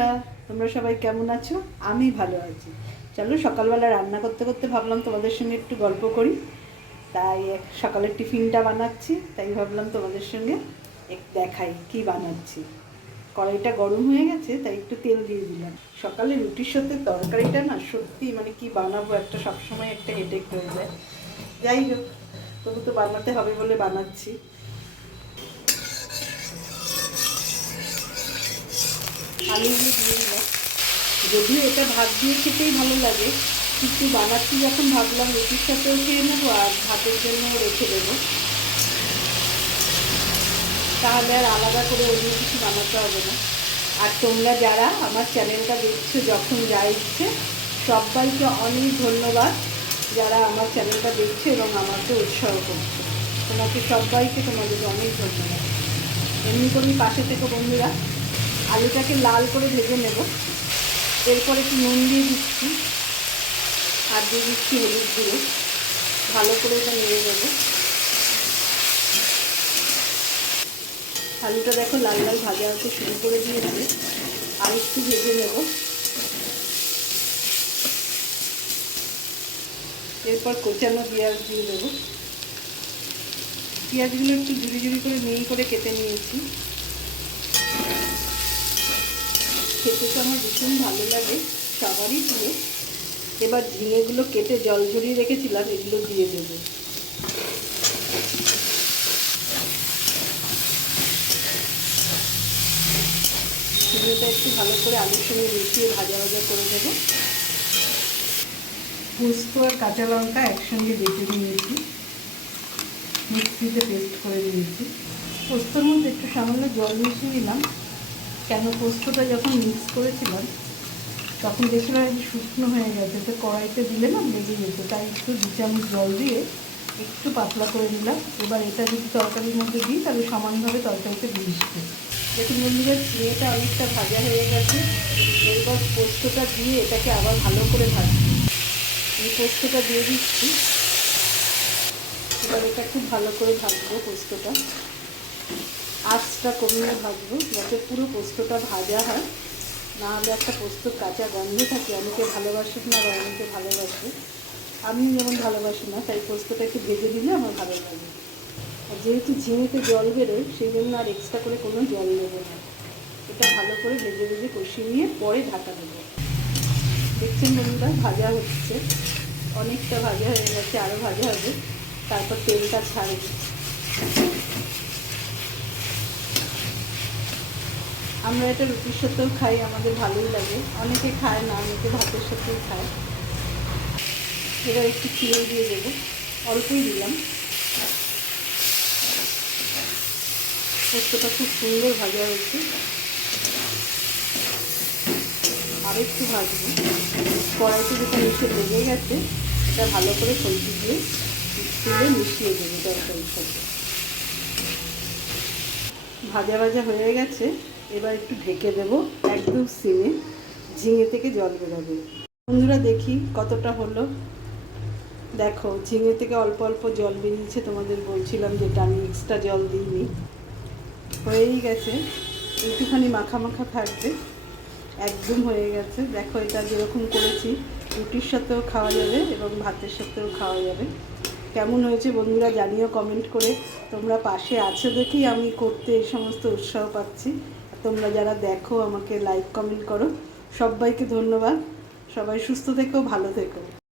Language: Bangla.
বন্ধুরা, তোমরা সবাই কেমন আছো? আমি ভালো আছি। চলো, সকালবেলা রান্না করতে করতে ভাবলাম তোমাদের সঙ্গে একটু গল্প করি। তাই সকালের টিফিনটা বানাচ্ছি, তাই ভাবলাম তোমাদের সঙ্গে দেখাই কি বানাচ্ছি। কড়াইটা গরম হয়ে গেছে, তাই একটু তেল দিয়ে দিলাম। সকালে রুটির সাথে তরকারিটা না সত্যি মানে কি বানাবো একটা সবসময় একটা হেডেক হয়ে যায়। যাই হোক, তবু তো বানাতে হবে বলে বানাচ্ছি। আলুগুলো দিয়ে দিলাম। যদিও এটা ভাত দিয়ে খেতেই ভালো লাগে, কিন্তু বানাচ্ছি যখন ভাবলাম রুটির সাথেও খেয়ে নেবো আর ভাতের জন্যও রেখে দেবো, তাহলে আর আলাদা করে অন্য কিছু বানাতে হবে না। আর তোমরা যারা আমার চ্যানেলটা দেখছো যখন যা ইচ্ছে, সবাইকে অনেক ধন্যবাদ যারা আমার চ্যানেলটা দেখছো এবং আমাকে উৎসাহ করছো। তোমাকে সবাইকে তোমাদের অনেক ধন্যবাদ। এমনি করেই পাশে থেকে বন্ধুরা। আলুটাকে লাল করে ভেজে নেব। এরপর একটু নুন দিয়ে দিচ্ছি আর দিয়ে দিচ্ছি হলুদ গুঁড়ো। ভালো করে এটা নেড়ে দেবো। আলুটা দেখো লাল লাল ভাজা হতে শুরু করে দিয়েছে, আর একটু ভেজে নেব। এরপর কোচানো পেঁয়াজ দিয়ে দেবো। পেঁয়াজগুলো একটু ঝুড়ি ঝুড়ি করে মিহি করে কেটে নিয়েছি। খেতে তো আমার ভীষণ ভালো লাগে, সবারই প্রিয়। এবার ঝিঙেগুলো কেটে জল ঝরিয়ে রেখেছিলাম, এগুলো দিয়ে দেবো। ঝিঙেটা একটু ভালো করে আলুর সঙ্গে মিশিয়ে ভাজা ভাজা করে দেবো। পোস্ত আর কাঁচা লঙ্কা একসঙ্গে বেটে নিয়েছি, মিক্সিতে পেস্ট করে নিয়েছি। পোস্তর মধ্যে একটু সামান্য জল মিশিয়ে দিলাম, কেন পোস্তটা যখন মিক্স করেছিলাম তখন দেখছিলাম একটু শুকনো হয়ে গেছে, তো কড়াইতে দিলে না লেগে যেত, তাই একটু 2 চামচ জল দিয়ে একটু পাতলা করে দিলাম। এবার এটা যদি তরকারির মধ্যে দিই তাহলে সমানভাবে তরকারিতে মিশবে। দেখুন বন্ধুরা, চিড়েটা অনেকটা ভাজা হয়ে গেছে। এরপর পোস্তটা দিয়ে এটাকে আবার ভালো করে ভাজছি। এই পোস্তটা দিয়ে দিচ্ছি। এবার এটা খুব ভালো করে ভাজবো। পোস্তটা আঁচটা কমিয়ে ভাজবো যাতে পুরো পোস্তটা ভাজা হয়, না হলে একটা পোস্তর কাঁচা গন্ধ থাকে। অনেকে ভালোবাসে না বা অনেকে ভালোবাসে, আমি যেমন ভালোবাসি না, তাই পোস্তটা একটু ভেজে দিলে আমার ভালো লাগে। আর যেহেতু ঝিঙেতে জল বেরোয়, সেই জন্য আর এক্সট্রা করে কোনো জল দেবো না। এটা ভালো করে ভেজে ভেজে কষিয়ে নিয়ে পরে ঢাকা দেবো। দেখছেন বন্ধুরা, ভাজা হচ্ছে, অনেকটা ভাজা হয়ে গেছে, আরও ভাজা হবে, তারপর তেলটা ছাড়বে। আমরা এটা রুটির সাথেও খাই, আমাদের ভালোই লাগে। অনেকে খায় না, অনেকে ভাতের সাথেও খায়। এবার একটু চিড়ে দিয়ে দেবো, অল্পই দিলাম। পোস্তটা খুব সুন্দর ভাজা হয়েছে, আর একটু ভাজবো। কড়াইতে যেটা নিচে লেগে গেছে এটা ভালো করে খলতি দিয়ে তুলে মিশিয়ে দেবো তরকারির সাথে। ভাজা ভাজা হয়ে গেছে, এবার একটু ঢেকে দেবো একদম সিমে, ঝিঙে থেকে জল বেরোবে। বন্ধুরা দেখি কতটা হলো। দেখো, ঝিঙে থেকে অল্প অল্প জল বেরিয়েছে, তোমাদের বলছিলাম যেটা আমি এক্সট্রা জল দিইনি। হয়েই গেছে, একটুখানি মাখা মাখা থাকবে, একদম হয়ে গেছে। দেখো, এটা যেরকম করেছি রুটির সাথেও খাওয়া যাবে এবং ভাতের সাথেও খাওয়া যাবে। কেমন হয়েছে বন্ধুরা জানিও কমেন্ট করে। তোমরা পাশে আছো দেখেই আমি করতে এই সমস্ত উৎসাহ পাচ্ছি। তোমরা যারা দেখো আমাকে লাইক কমেন্ট করো, সবাইকে ধন্যবাদ। সবাই সুস্থ থেকো, ভালো থেকো।